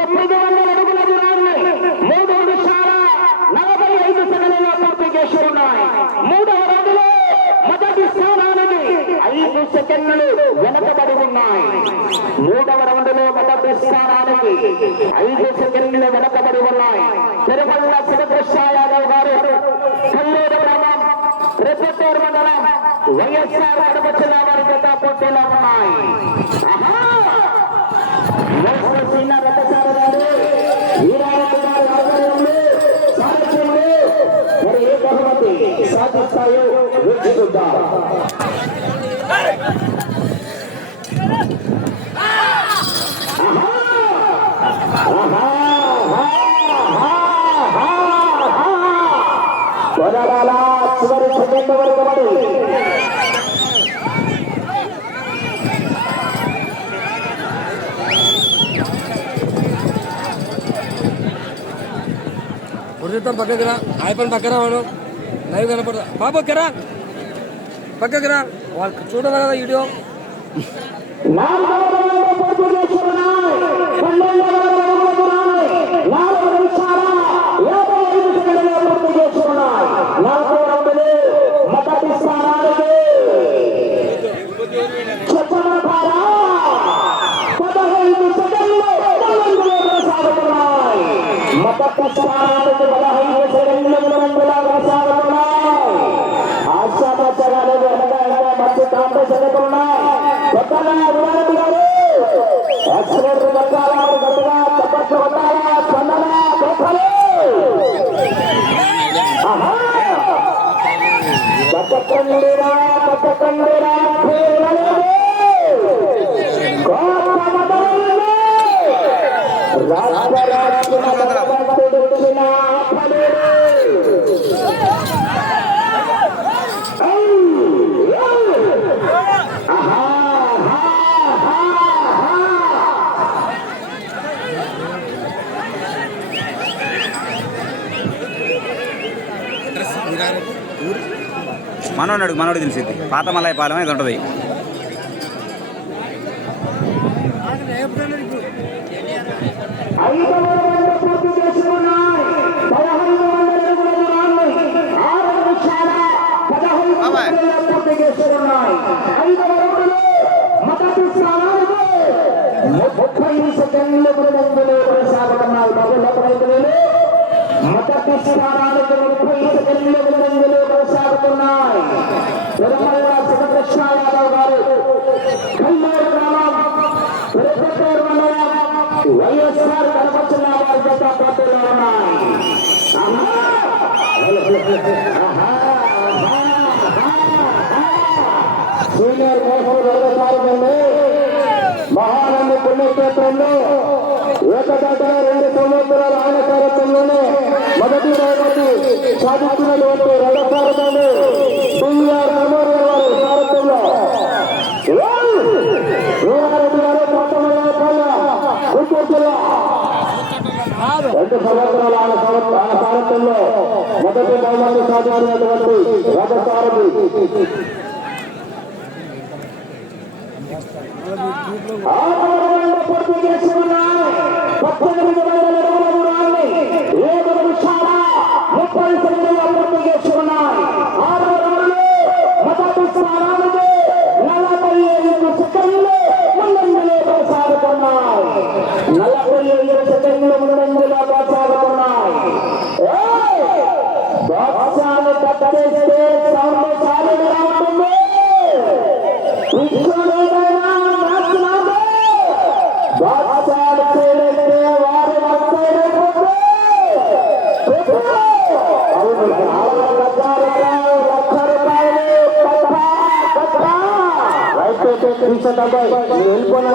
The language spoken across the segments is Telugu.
900 అడుగుల దూరాన్ని 3 నిమిషాల 45 సెకన్లలో పూర్తి చేస్తున్నాయి. మూడవ రౌండ్లో మొదటి స్థానానికి 5 సెకండ్లు వెనకబడి ఉన్నాయి. మూడవ రౌండ్లో మొదటి స్థానానికి 5 సెకండ్లు వెనకబడి ఉన్నాయి. తిరుమల శివకృష్ణ యాదవ్ గారు, కల్లూరు గ్రామం, రెప్పటూరు మండలం, వైఎస్ఆర్ కడప జిల్లా వారి జత పోటీలో ఉన్నాయి. మరి ఏ బహుమతి సాధిస్తాయో వేచి చూద్దాం. చివరి సెకండ్ వరకు పడి పక్కకి రా, అయిపోయిన పక్కన వాడు లైవ్ కనపడదు. బాబు కెరా పక్కకి రా, వాళ్ళు చూడదు కదా వీడియో. మనోడు తెలిసింది పాత మల్లయ్య పాలెం ఇది ఉంటుంది. తిరుమల శివకృష్ణ యాదవ్ గారు, కల్లూరు గ్రామం, రెప్పటూరు మండలం, వైఎస్ఆర్ కడప జిల్లా వారి జత పోటీలో ఉన్నాయి. సీనియర్ మోహన్ వ్యవసాయంలో మహానంది పుణ్యక్షేత్రంలో ఏకదాటగా 2 సంవత్సరాల ఆయన కార్యక్రమంలోనే మొదటి బహుమతి సాధిస్తున్నటువంటి రథసారథులు బిఆర్ మెమోరియల్ వారి సారథ్యంలో వీరారెడ్డి గారు గుంటూరు జిల్లా 2 సంవత్సరాల ఆయన సారథ్యంలో మొదటి బహుమతి సాధించినటువంటి రథసారథి పూర్తి చేసి ఉన్నాయి. 18,000 అడుగుల దూరాన్ని 7 నిమిషాల 30 సెకండ్లలో పూర్తి చేసి ఉన్నాయి. 6వ రౌండ్లో మొదటి స్థానానికి 45 సెకండ్లు ముందంజలో కొనసాగుతున్నాయి. 45 సెకండ్లు ముందంజలో కొనసాగుతున్నాయి. బాక్సాన్ని కట్టేస్తే సౌండ్ సాలిడ్గా ఉంటుంది.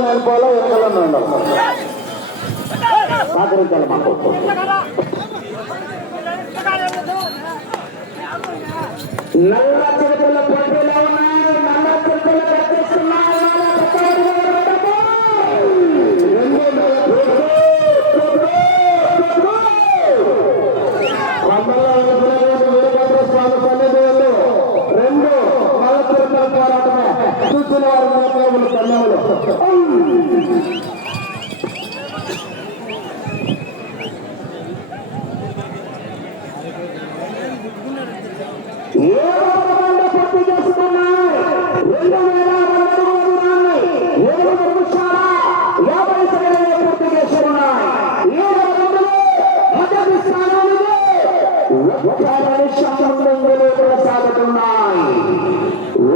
వెళ్ళిపోవాలో వెనకాలను ఉండాలి. సహకరించాలి మాకు. నల్ల చిరుతల పోటీలో ఉన్నాయి. నల్ల చిరుతలు కట్టిస్తున్నాయి. చూసిన వారు కన్యములు పూర్తి చేసుకున్నాయి. 2,200 నిమిషాల 50 సెకండ్లలో పూర్తి చేసుకున్నాయి. 7వ రౌండ్లో మొదటి స్థానానికి 1 నిమిషం ముందంజలో కొనసాగుతున్నాయి.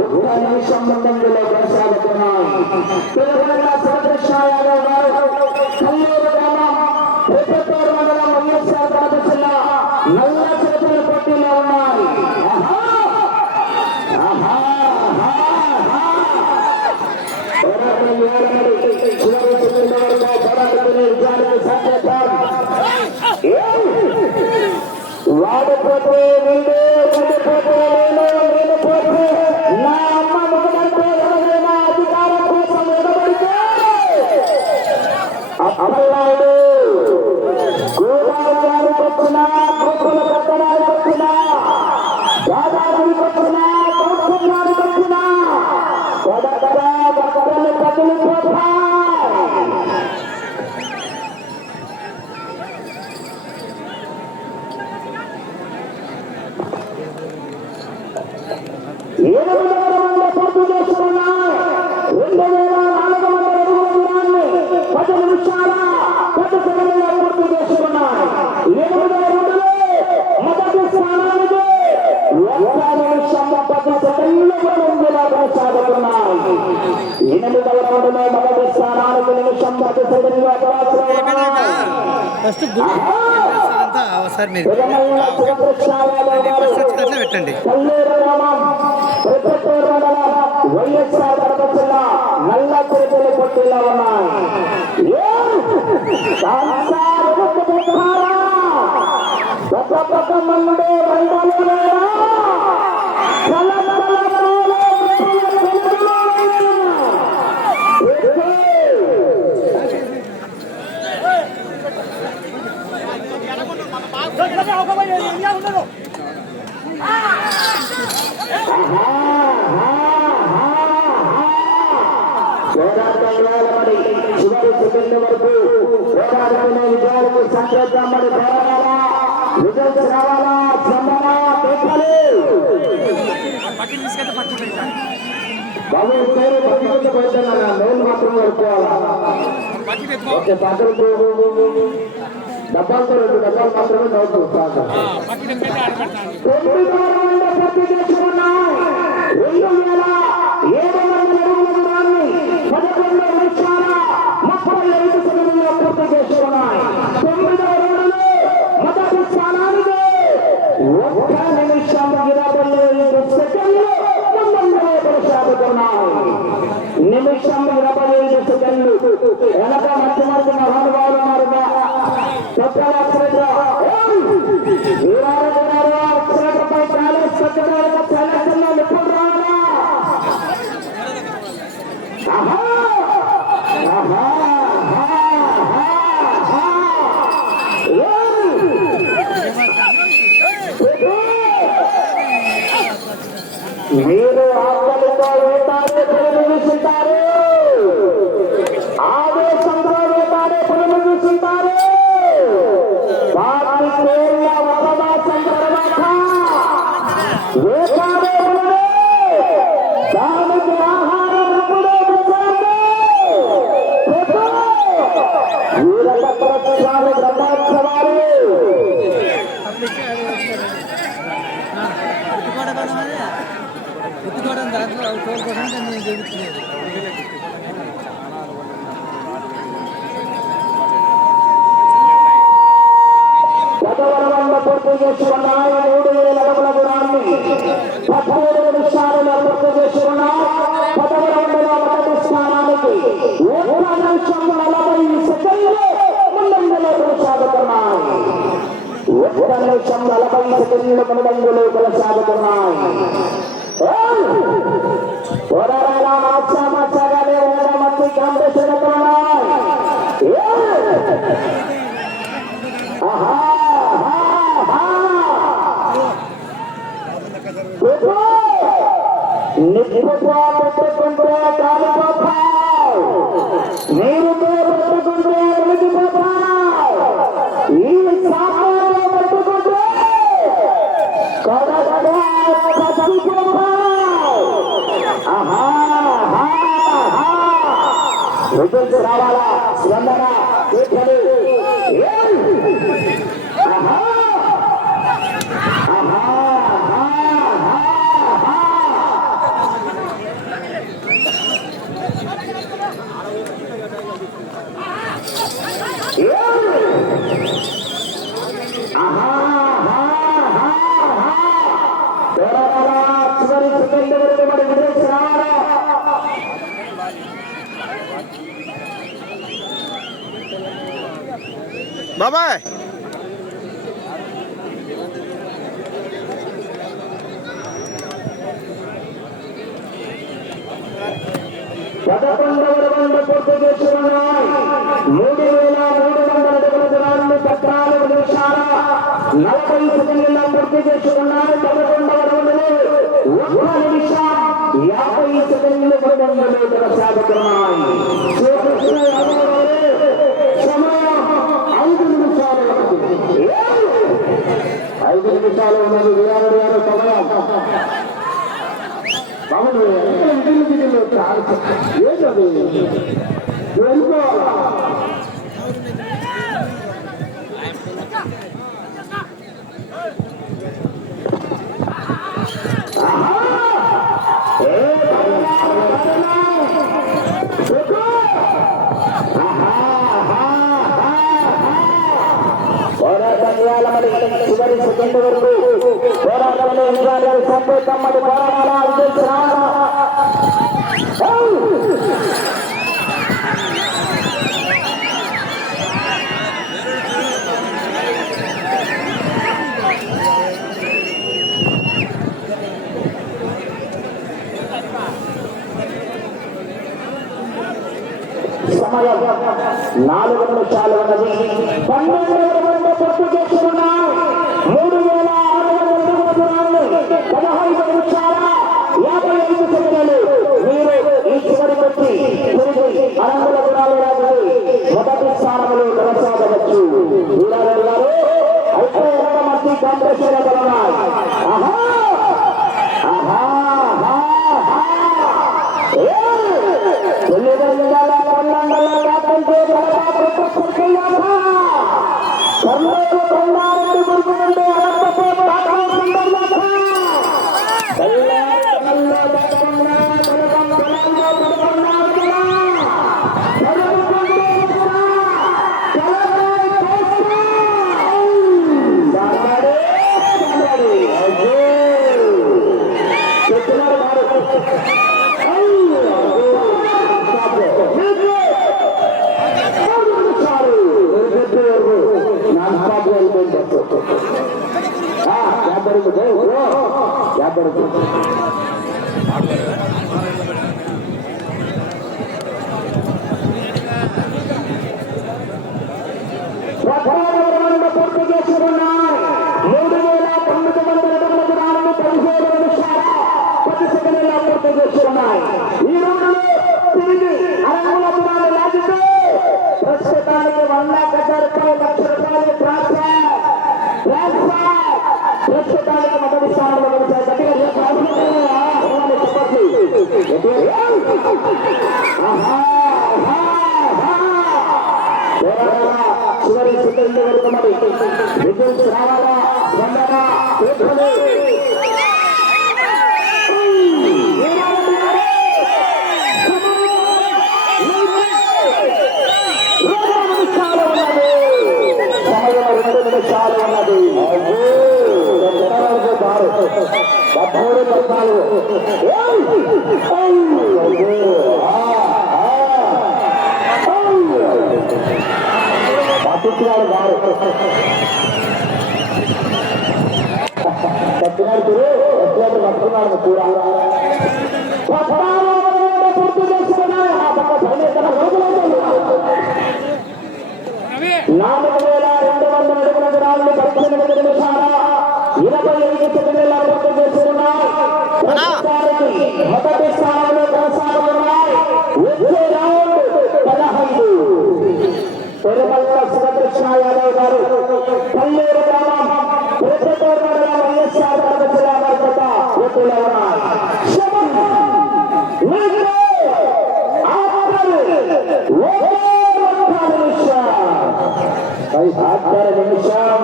1 నిమిషం ముందంజలో కొనసాగుతున్నాయి. తెలంగాణ శ్రీకృష్ణ యాదవ్ గారు కల్లూరు గ్రామం ప్రతిపూర్ మండలం వైఎస్ఆర్ కడప జిల్లా నల్ల చేతుల పోటీలో ఉన్నాయి. వాడిపోతే వీడు ముండిపోతే నేను పోతే నా అమ్మ ముఖమంటే ఎవరైనా అధికారం కోసం నిలబడితే అప్పలాడు గోదావరికి వచ్చినా కోతుల పట్టణానికి వచ్చినా దాదాపురికి వచ్చినా కోస్తున్నానికి వచ్చినా కొడకరా బట్టలు కదిలిపోతాయి. పూర్తి చేసుకున్నాయి. 2,400 అడుగుల దూరాన్ని 10 నిమిషాల 10 సెకండ్లలో పూర్తి చేసుకున్నాయి. 8వ రౌండ్లో మొదటి స్థానానికి 1 నిమిషం 10 సెకండ్ల ముందులా కొనసాగుతున్నాయి. 8వ రౌండ్లో మొదటి స్థానానికి నిమిషం 10 సెకండ్ల పెట్టండి. కల్లూరు గ్రామం ప్రతిపూర్ మండలం వైఎస్ఆర్ కడప జిల్లా నల్ల చేతుల పోటీలో ఉన్నాయి. ఒక్కొక్క మన్నుడే చివరి సెకండ్ వరకు పోరాడుతున్న విజయాలకు సంకేతమని పోరాడాలా, విజయం రావాలా, స్పందన పెట్టాలి. బాబు పేరు పట్టుకుంటూ పోతున్నా లోన్ మాత్రం వరుకోవాలా. ఓకే పక్కకు డబ్బాలతో 2 డబ్బాలు మాత్రమే నవ్వుతూ పూర్తి చేసుకున్నాయి. 2,700 అడుగుల దూరాన్ని 11 నిమిషాల 35 సెకండ్లలో పూర్తి చేసుకున్నాయి. 9వ రౌండ్లో మొదటి స్థానానికి 1 నిమిషం 25 సెకండ్లు ముందంజలో కొనసాగుతున్నాయి. నిమిషం 25 సెకండ్లు వెనక మధ్య మహానుభావులు ఉన్నారుగా కొత్తల అక్షరపై కాలేజ్ పచ్చడానికి సెలక్షన్లో నిపుణులు రావాలా. మీరు ఆకలితో వేటాడే ప్రతినిధిస్తుంటారు, ఆవేశంతో వేటాడే ప్రతినిధిస్తుంటారు. వాటి పేర్ల ఉపవాసం తర్వాత వేటాడే దానికి ఆహారం ఎప్పుడో వీరభద్రస్వామి బ్రహ్మోత్సవాలు దాంట్లో కోరుకోవడానికి నేను చెబుతున్నాను. పూర్తి చేసుకున్నాయి. 3,000 అడుగుల దూరాన్ని 17 నిమిషాలలో పూర్తి చేసుకున్నాయి. 10వ రౌండ్లో మొదటి స్థానానికి 1 నిమిషం 40 సెకండ్లు ముందంజలో కొనసాగుతున్నాయి. 1 నిమిషం 40 సెకండ్లు ముందంజలో కొనసాగుతున్నాయి. పోరాడాల మాచాగానే మంచి కాంపిటీషన్ ఉన్నాయి. నిప్పుతో పెట్టుకుంటే కాలిపోతావు, నీరుతో పెట్టుకుంటే వెలిగిపోతావు. ఈ సామాన్లో పెట్టుకుంటే కొడగడ విజల్స్ రావాలా స్పందన చేతులు బాబాయ్ పదకొండవ రౌండ్ పూర్తి చేసుకున్నాయి 3,300 అడుగుల దూరాన్ని 14 నిమిషాల 40 సెకండ్లలో పూర్తి చేసుకున్నారు. 11వ రౌండ్లో 1 నిమిషం 50 సెకండ్లు ముందంజలో కొనసాగుతున్నాయి. శ్రీకృష్ణ యాదవ్ సమయం 5 నిమిషాలు ఉన్నది. 5 నిమిషాలు ఉన్నది వీరారెడ్డి గారు సమయం. బాబు ఏంటది వెళ్ళిపోవాలా చివరి సెకండ్ వరకు పోరాటంలో సంపేతమ్మడి పోరాటాలు సమయం 4 నిమిషాలు ఉన్నది. 12 పూర్తి చేసుకున్నాం. 3,600 దూరాన్ని 15 నిమిషాల 55 సెకండ్లు. మీరు ఈ చివరికి వచ్చి తిరిగి 600 దూరాలు రాజు మొదటి స్థానంలో కొనసాగవచ్చు. వీరారెడ్డి గారు అయితే మంచి కాంగ్రెస్ బలనాయి. పూర్తి చేసుకున్నాయి. 3,900 అడుగుల దూరాన్ని 17 నిమిషాల 10 సెకండ్లలో పూర్తి చేసుకున్నాయి. ఈ రోజులో తిరిగి 600 దూరాలు లాగితే ప్రస్తుతానికి 1,00,000 రూపాయలు 1,00,000 రూపాయలు ప్రస్తుతానికి మొదటి స్థానంలో కొనసాగుతాయి. చివరి సెకండ్ వరకు మరి విజల్స్ రావాలా స్పందన సమయం 2 నిమిషాలు ఉన్నది. 14 గారు పూర్తి చేసుకున్నారు. 4,200 అడుగుల దూరాన్ని 18 నిమిషాల 25 సెకండ్ల పూర్తి చేసుకున్నాయి. మొదటి స్థానంలో కొనసాగుతున్నాయి. వచ్చే రౌండ్ 15. పెరుమల్ల శివకృష్ణ యాదవ్ గారు కల్లూరు గ్రామం ప్రతిపూర్ మండలం వైఎస్ఆర్ జిల్లా బాధ్యత ఎత్తులో ఉన్నాయి. ఆఖరి నిమిషం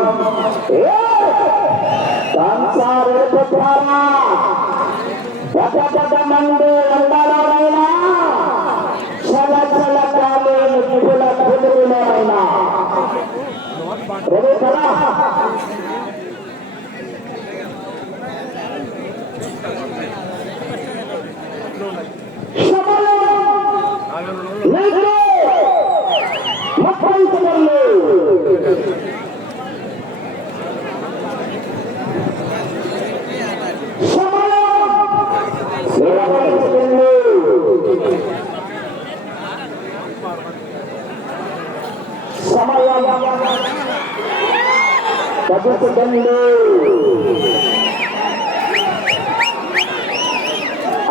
ఒక మంది ఎండలోనైనా చల చల కాలే నిప్పుల కుదురులోనైనా రెడీ కదా సమయం 10 సెకండ్లు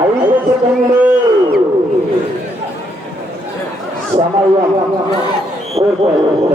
5 సెకండ్లు సమయం పూర్తయింది.